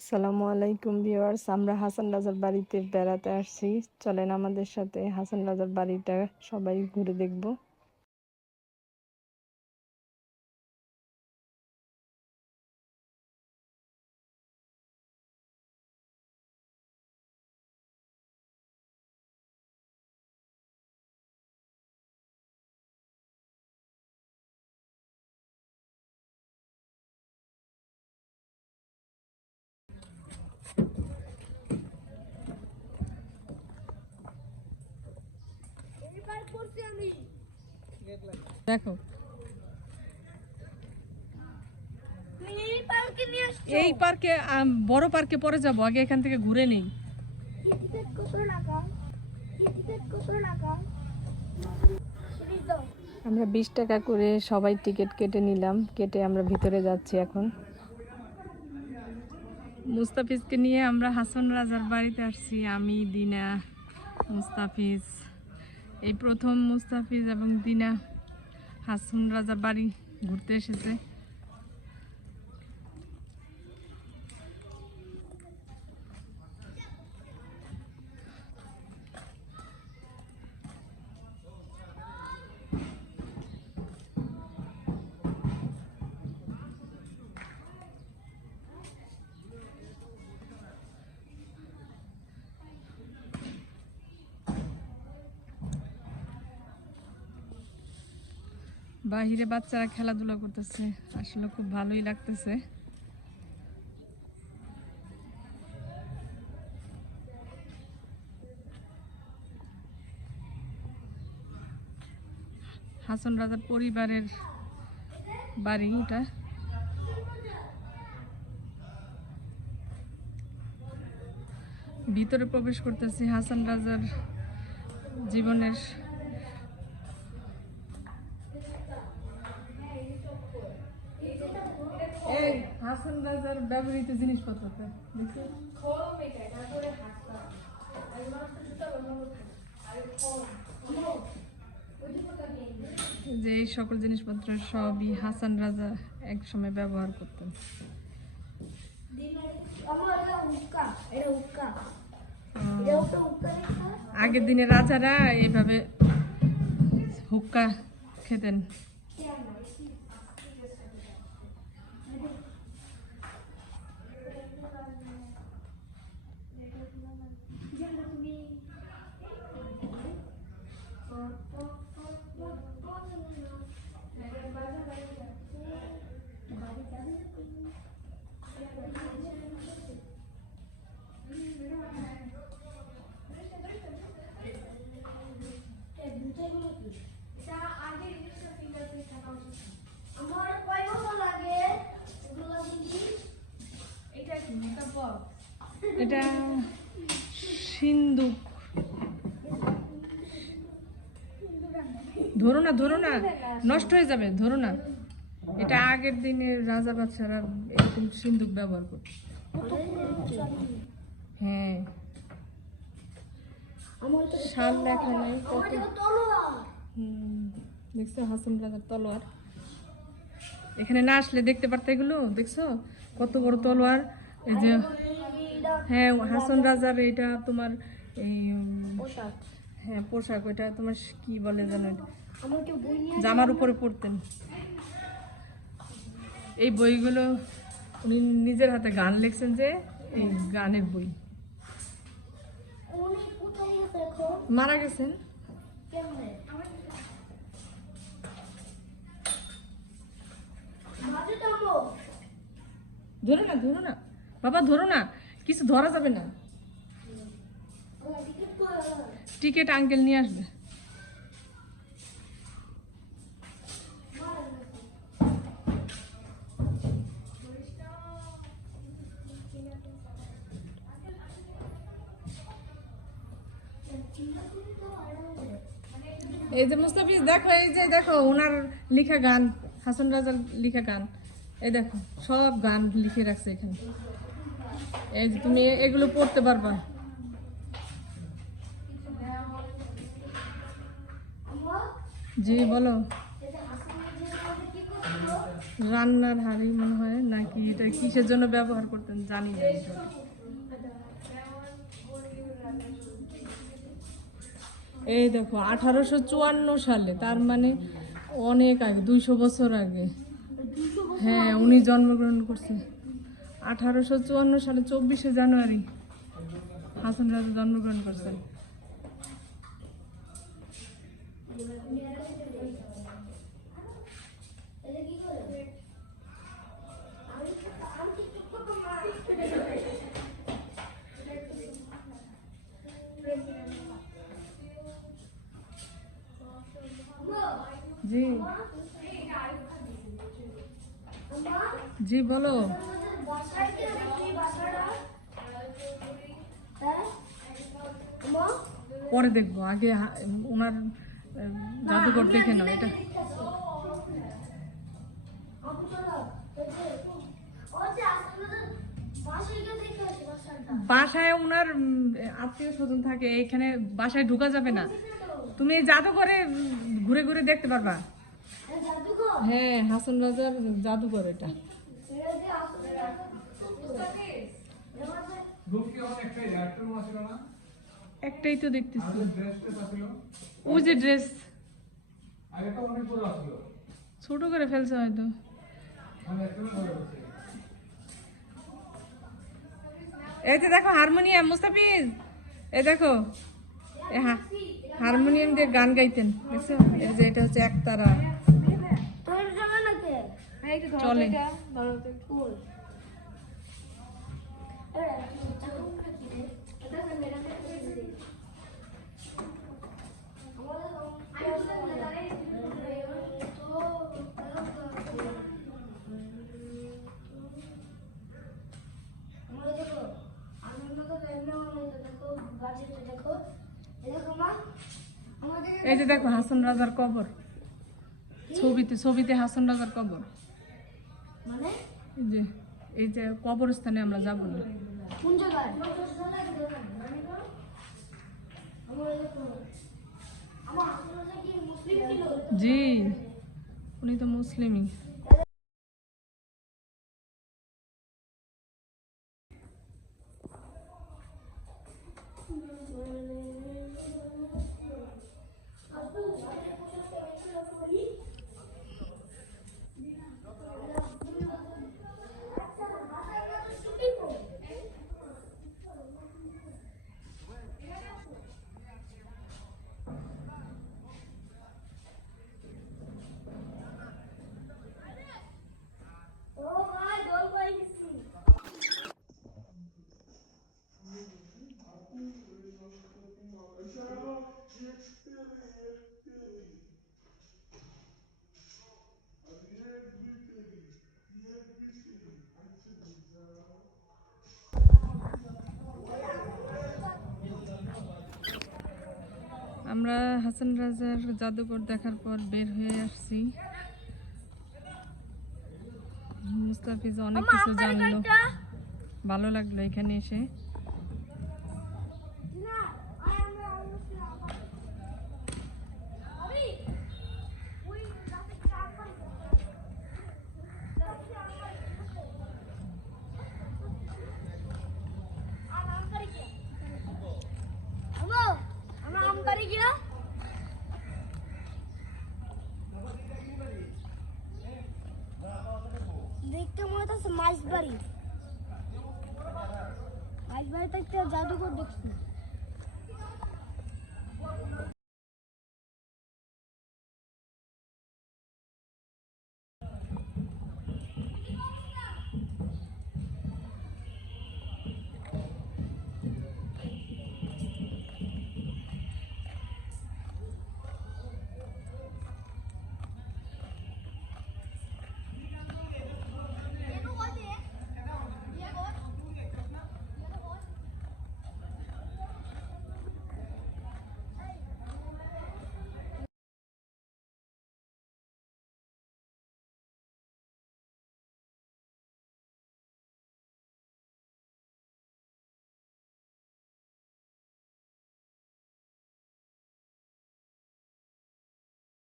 আসসালামু আলাইকুম ভিউয়ার্স, আমরা হাসান রাজার বাড়িতে বেড়াতে আসছি। চলেন আমাদের সাথে হাসান রাজার বাড়িটা সবাই ঘুরে দেখব। দেখো এই পার্কে, বড় পার্কে পরে যাব, আগে এখান থেকে ঘুরে নেই। আমরা 20 টাকা করে সবাই টিকিট কেটে নিলাম, কেটে আমরা ভিতরে যাচ্ছি এখন। মুস্তাফিজকে নিয়ে আমরা হাসান রাজার বাড়িতে আসছি, আমি, দিনা, মুস্তাফিজ। এই প্রথম মুস্তাফিজ এবং দিনা হাসান রাজার বাড়ি ঘুরতে এসেছে। বাহিরে বাচ্চারা খেলাধুলা করতেছে, আসলে খুব ভালোই লাগতেছে। হাসান রাজার পরিবারের বাড়ি এটা। ভিতরে প্রবেশ করতেছি হাসান রাজার জীবনের এই হাসান রাজার ব্যবহৃত জিনিসপত্র দেখি, যে এই সকল জিনিসপত্র সবই হাসান রাজা এক সময় ব্যবহার করতেন। আগের দিনে রাজারা এইভাবে হুক্কা খেতেন। এটা সিন্দুক। ধরো না, ধরো না, নষ্ট হয়ে যাবে, ধরো না। এটা আগের দিনে রাজা বাদশারা এরকম সিন্দুক ব্যবহার করত। হ্যাঁ, সাল লেখা নাই, দেখছো হাসান রাজার তলোয়ার। এখানে না আসলে দেখতে পারতে, এগুলো দেখছো কত বড় তলোয়ার। এই যে হ্যাঁ, হাসান রাজার এটা তোমার এই হ্যাঁ পোশাক, ওইটা তোমার কি বলে জানো, জামার উপরে পরতেন। এই বইগুলো উনি নিজের হাতে গান লিখছেন, যে এই গানের বই। মারা গেছেন। ধরো না, ধরো না বাবা, ধরো না, কিছু ধরা যাবে না। টিকিট আঙ্কেল নিয়ে আসবে। এই যে মুস্তাফিজ দেখো, এই যে দেখো ওনার লেখা গান, হাসান রাজার লেখা গান। এই দেখো সব গান লিখে রাখছে এখানে। এই যে তুমি এগুলো পড়তে পারবা। জি বলো। রান্নার হাঁড়ি মনে হয়, নাকি এটা কিসের জন্য ব্যবহার করতেন জানি না। এই দেখো 1854 সালে, তার মানে অনেক আগে, 200 বছর আগে। হ্যাঁ, উনি জন্মগ্রহণ করছে 1854 সালে 24শে জানুয়ারি হাসন রাজা জন্মগ্রহণ করছেন। জি জি বলো। পরে দেখবো, আগে ওনার জাদুঘর দেখে নাও। এটা বাসায় ওনার আত্মীয় স্বজন থাকে, এখানে বাসায় ঢোকা যাবে না। তুমি এই জাদুঘরে ঘুরে ঘুরে দেখতে পারবা। হ্যাঁ, হাসন রাজার জাদুঘর এটা। একটাই তো দেখতেছি, ওই যে ড্রেস ছোট করে ফেলছে হয়তো। এই যে দেখো হারমোনিয়াম, মুস্তাফিজ এই দেখো, হারমোনিয়াম দিয়ে গান গাইতেন, দেখছো? এই যে এটা হচ্ছে একতারা চলে। এই যে দেখো হাসন রাজার কবর, ছবিতে হাসন রাজার কবর। মানে এই যে কবরস্থানে আমরা যাবো না। কোন জায়গায়? জি, উনি তো মুসলিমই। আমরা হাসন রাজার জাদুঘর দেখার পর বের হয়ে আসছি। মুস্তাফিজ অনেক কিছু জানলো, ভালো লাগলো এখানে এসে। দেখতে মনে হচ্ছে মাইসবাড়ি, মাইসবাড়িতে একটা জাদুঘর দেখছি।